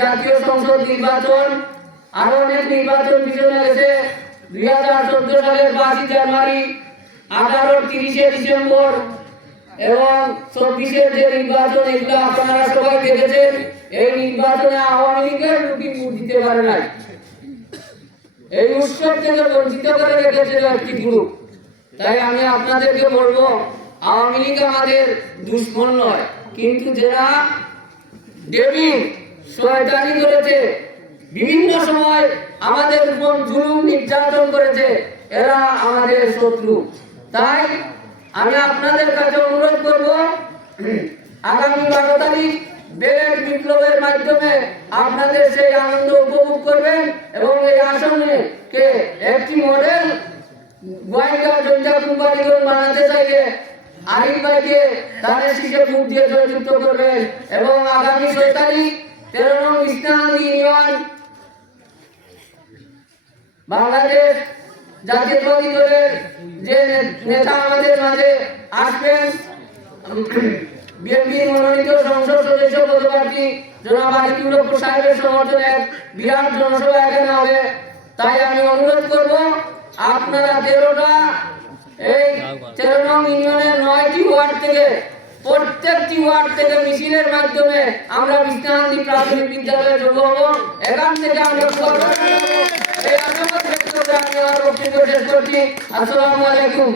জাতীয় সংসদ নির্বাচন, আরো অনেক নির্বাচন পিছনে গেছে। 2014 সালের 5 জানুয়ারি, 18 30 ডিসেম্বর এবং 24 যে নির্বাচন, এগুলো আপনারা সবাই দেখেছেন। এই নির্বাচনে আওয়ামী লীগের লুকিং দিতে পারে নাই, এই উৎসব থেকে বঞ্চিত করে রেখেছিল একটি গ্রুপ। তাই আমি আপনাদেরকে বলবো, আওয়ামী লীগ আমাদের দুশ্মন নয়, কিন্তু যারা ডেবিং শয়তানি করেছে, বিভিন্ন সময় আমাদের উপর জুলুম নির্যাতন করেছে, এরা আমাদের শত্রু। তাই আমি আপনাদের কাছে অনুরোধ করব, আগামী 12 তারিখ বেলেট বিপ্লবের মাধ্যমে আপনাদের সেই আনন্দ উপভোগ করবেন এবং এই আসনে কে একটি মডেল গোয়েন্দা জঞ্জা কুম্পারিগণ বানাতে চাইলে আরিফ ভাইকে তাদের শীষে ভোট দিয়ে জয়যুক্ত করবেন এবং আগামী 6 তারিখ 13 নং ইসলামী ইউনিয়ন বাংলাদেশ জাতীয়তাবাদী দলের যে নেতা আমাদের মাঝে আসবেন, বিএনপি মনোনীত সংসদ সদস্য পদপ্রার্থী জনাব আরিফুল সাহেবের সমর্থনে এক বিরাট জনসভা এখানে হবে। তাই আমি অনুরোধ করব, আপনারা 13 নং ইউনিয়নের 9টি ওয়ার্ড থেকে, প্রত্যেকটি ওয়ার্ড থেকে মিছিলের মাধ্যমে আমরা বিষ্ণাহান্দি প্রাথমিক বিদ্যালয়ে যোগ হব। এখান থেকে আমরা এই আশঙ্কা ব্যক্ত করে আমি আমার বক্তব্য শেষ করছি। আসসালামু আলাইকুম।